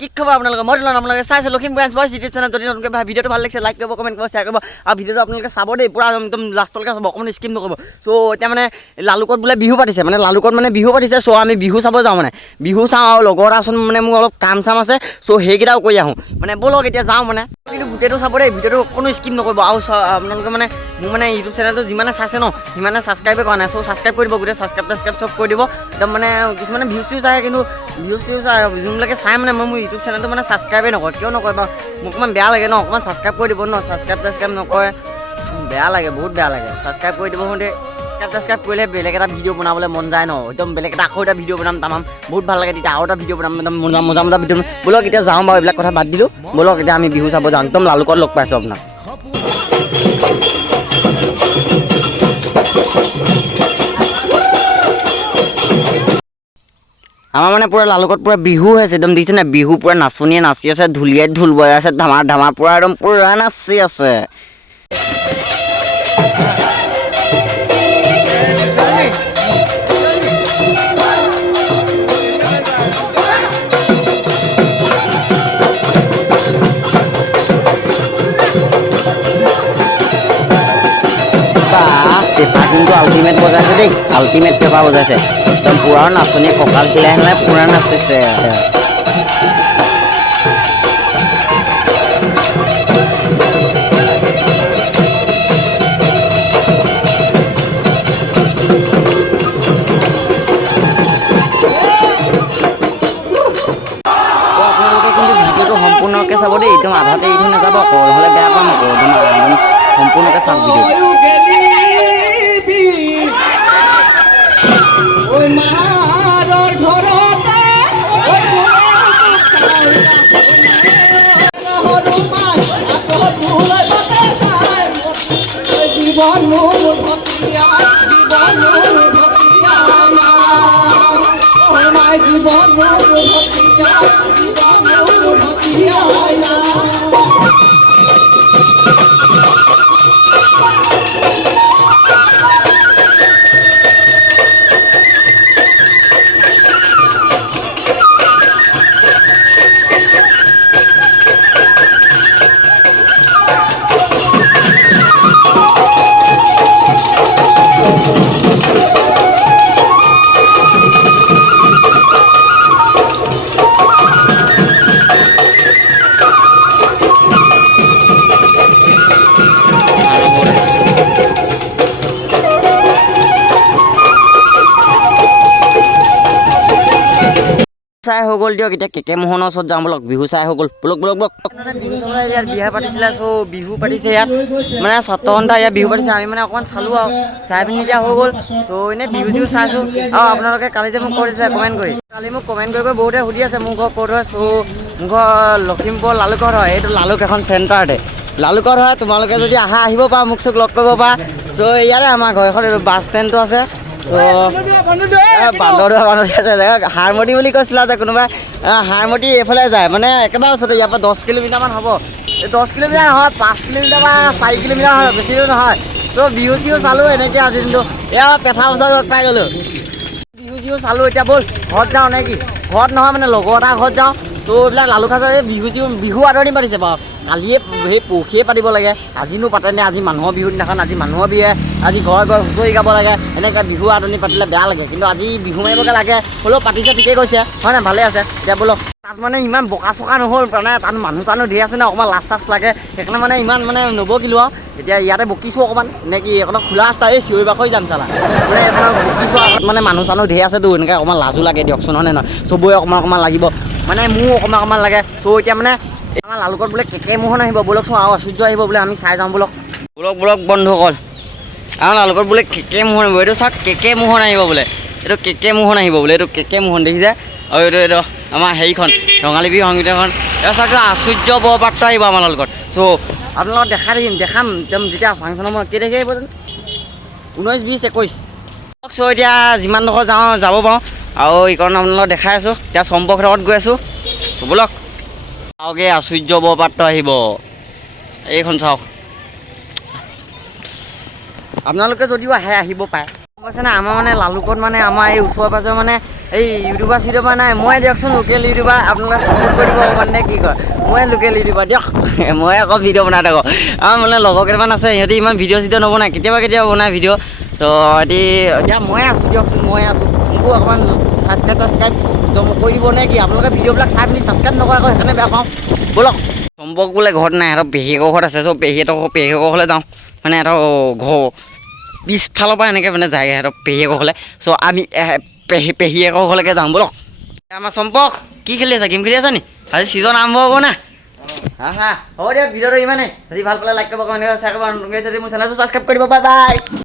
কি খবৰ আপোনালোকে মই আপোনালোকে চাইছে লখিমপুৰ বয়স ইউটিউব চেনেল যদি নতুনকৈ ভিডিঅ'টো ভাল লাগিছে লাইক কৰিব কমেণ্ট কৰিব শ্বেয়াৰ কৰিব আৰু ভিডিঅ'টো আপোনালোকে চাব দেই পুৰা একদম লাষ্টলৈকে চাব অকণমান স্কিপ নকৰিব চ' এতিয়া মানে লালুকত বোলে বিহু পাতিছে মানে লালুকত মানে বিহু পাতিছে চ' আমি বিহু চাব যাওঁ মানে বিহু চাওঁ আৰু লগৰ এটা আছোন মানে মোৰ অলপ কাম চাম আছে চ' সেইকেইটাও কৰি আহোঁ মানে ব'লক এতিয়া যাওঁ মানে কিন্তু গোটেইটো চাব দেই ভিডিঅ'টো কোনো স্কিপ নকৰিব আৰু আপোনালোকে মানে মোৰ মানে ইউটিউব চেনেলটো যিমানে চাইছে ন সিমানে ছাবস্ক্ৰাইবে কৰা নাই চ' ছাবস্ক্ৰাইব কৰি দিব গোটেই ছাবস্ক্ৰাইব চব কৰি দিব একদম মানে কিছুমানে ভিউজ চিউজ আহে কিন্তু ভিউজ চিউজ যোনবিলাকে চাই মানে মই মোৰ ইউটিউব চেনেলটো মানে ছাবস্ক্ৰাইবে নকৰে কিয় নকৰে বাৰু মোক অকণমান বেয়া লাগে ন অকণমান ছাবস্ক্ৰাইব কৰি দিব ন ছাবস্ক্ৰাইব নকৰে বেয়া লাগে বহুত বেয়া লাগে ছাবস্ক্ৰাইব কৰি দিব হওঁতে ছাবস্ক্ৰাইব কৰিলে বেলেগ এটা ভিডিঅ' বনাবলৈ মন যায় ন একদম বেলেগ এটা আকৌ এটা ভিডিঅ' বনাম তামাম বহুত ভাল লাগে তেতিয়া আৰু এটা ভিডিঅ' বনাম একদম মজা ভিডিঅ' ব'লক এতিয়া যাওঁ বাৰু এইবিলাক কথা বাদ দিলোঁ ব'লক এতিয়া আমি বিহু চাব যাওঁ একদম লালুকত লগ পাইছোঁ আপোনাক আমাৰ মানে পুৰা লালুকত পুৰা বিহু হৈছে একদম দেখিছে নাই বিহু পুৰা নাচনীয়ে নাচি আছে ঢুলীয়াই ঢোল বজাই আছে ধামা পুৰা একদম পুৰা নাচি আছে পেপাৰ কিন্তু আল্টিমেট বজাইছে দেই আল্টিমেট পেপাৰ বজাইছে একদম পুৰা নাচনীয়ে কঁকাল হিলাই পুৰা নাচিছে আপোনালোকে কিন্তু ভিডিঅ'টো সম্পূৰ্ণকৈ চাব দেই একদম আধাতে এৰি থৈ নাযাব আকৌ নহ'লে বেয়া পাম আকৌ একদম সম্পূৰ্ণকৈ চাওক ভিডিঅ'টো চাই হৈ গ'ল দিয়ক এতিয়া কেকে মোহনৰ ওচৰত যাওঁ বলক বিহু চাই হৈ গ'ল বলক ইয়াত বিহু পাতিছিলে চ' বিহু পাতিছে ইয়াত মানে ছাত্ৰসন্থা ইয়াত বিহু পাতিছে আমি মানে অকণমান চালোঁ আৰু চাই পিনি এতিয়া হৈ গ'ল চ' এনেই বিহু চিহু চাইছোঁ আৰু আপোনালোকে কালি যে মোক কৰিছিলে কমেণ্ট কৰি কালি মোক কমেণ্ট কৰি বহুতে সুধি আছে মোৰ ঘৰ ক'ত হয় চ' মোৰ ঘৰ লখিমপুৰ লালুকত হয় এইটো লালুক এখন চেণ্টাৰতে লালুকত হয় তোমালোকে যদি আহিব পাৰা মোক চোক লগ কৰিব পাৰা চ' ইয়াতে আমাৰ ঘৰ এখন বাছ ষ্টেণ্ডটো আছে চ' বান্দৰদোৱা হাৰমতি বুলি কৈছিলা যে কোনোবাই হাৰমতি এইফালে যায় মানে একেবাৰে ওচৰতে ইয়াৰ পৰা 10 কিলোমিটাৰমান হ'ব এই 10 কিলোমিটাৰ নহয় 5 কিলোমিটাৰ বা 4 কিলোমিটাৰ হয় বেছি দূৰ নহয় চ' বিহু চিহু চালোঁ এনেকৈ আজি দিনটো এয়া পেঠা বছৰ লগ পাই গ'লোঁ বিহু চিহু চালোঁ এতিয়া ব'ল ঘৰত যাওঁ নে কি ঘৰত নহয় মানে লগৰ এটা ঘৰত যাওঁ চ' এইবিলাক লালুকহাজৰ এই বিহু আদৰণি পাতিছে বাৰু কালিয়ে সেই পৰহিয়ে পাতিব লাগে আজিনো পাতেনে আজি মানুহৰ বিহু দিনাখন আজি মানুহৰ বিয়ে আজি ঘৰে হুঁচৰি গাব লাগে এনেকৈ বিহু আদৰণি পাতিলে বেয়া লাগে কিন্তু আজি বিহু মাৰিবকৈ লাগে হ'লেও পাতিছে ঠিকেই কৈছে হয় নাই ভালে আছে এতিয়া ব'লক তাত মানে ইমান বোকা চকা নহ'ল মানে তাত মানুহ চানুহ ধেৰ আছে ন অকণমান লাজ চাজ লাগে সেইকাৰণে মানে ইমান মানে নবকিলোঁ আৰু এতিয়া ইয়াতে বকিছোঁ অকণমান নে কি অকণমান খোলা ৰাস্তা এই চিঞৰি বাখৰি যাম চালা মানে অকণমান বকিছোঁ মানে মানুহ চানুহ ধেৰ আছেতো এনেকৈ অকণমান লাজো লাগে দিয়কচোন হয় নহয় চবৰে অকণমান লাগিব মানে মোৰ অকণমান লাগে চ' এতিয়া মানে আমাৰ লালুকত বোলে কেকে মোহন আহিব ব'লকচোন আৰু আশ্চৰ্য আহিব বোলে আমি চাই যাওঁ ব'লক বন্ধুসকল আমাৰ লালুকত বোলে কেকে মোহন আহিব এইটো চাওক কেকে মোহন আহিব বোলে এইটো কেকে মোহন আহিব বোলে এইটো কেকে মোহন দেখিছে আৰু এইটো আমাৰ হেৰিখন ৰঙালী বিহু সংগীতখন এইটো চাওক আশ্চৰ্য বৰপাত্ৰ আহিব আমাৰ লালুকত চ' আপোনালোকক দেখাম একদম যেতিয়া ফাংচনৰ মই কেই তাৰিখে আহিব জানো 19, 20, 21 চ' এতিয়া যিমান ডোখৰ যাব পাৰোঁ আৰু এইকাৰণে আপোনালোকক দেখাই আছোঁ এতিয়া চম্পকহঁতৰ গৈ আছোঁ ব'লক চাওকে আশ্চৰ্য বৰপাত্ৰ আহিব এইখন চাওক আপোনালোকে যদিও আহিব পাৰে কৈছে না আমাৰ মানে লালুকত মানে আমাৰ এই ওচৰে পাজৰে মানে এই চিউটিউবাৰ নাই মই দিয়কচোন লোকেল ইউটিউবাৰ আপোনালোকে ছাপোৰ্ট কৰিব মানে কি কয় মই লোকেল ইউটিউবাৰ দিয়ক মই আকৌ ভিডিঅ' বনাই থাকোঁ আমাৰ মানে লগৰ কেইটামান আছে সিহঁতি ইমান ভিডিঅ' চিডিঅ' নবনায় কেতিয়াবা বনায় ভিডিঅ' তো এতিয়া মই আছোঁ দিয়কচোন মই আছোঁ মোকো অকণমান ছাবস্ক্ৰাইব তো মোক কৰি দিব নে কি আপোনালোকে ভিডিঅ'বিলাক চাই পিনি ছাবস্ক্ৰাইব নকৰে আকৌ সেইকাৰণে বেয়া পাওঁ ব'লক চম্পক বোলে ঘৰত নাই সিহঁতৰ পেহীয়েকৰ ঘৰত আছে চ' পেহীয়েকৰ ঘৰলৈ যাওঁ মানে সিহঁতৰ ঘৰ পিছফালৰ পৰা এনেকৈ মানে যায়গৈ সিহঁতৰ পেহীয়েকৰ ঘৰলৈ চ' আমি পেহীয়েকৰ ঘৰলৈকে যাওঁ ব'লক আমাৰ চম্পক কি খেলি আছা গেম খেলি আছা নি আজি ছিজন আৰম্ভ হ'ব না হা হ'ব দিয়ক ভিডিঅ'টো ইমানেই যদি ভাল পালে লাইক কৰিব কমেণ্ট কৰিব শ্বেয়াৰ কৰিব যদি মোৰ চেনেলটো ছাবস্ক্ৰাইব কৰিব বাই বাই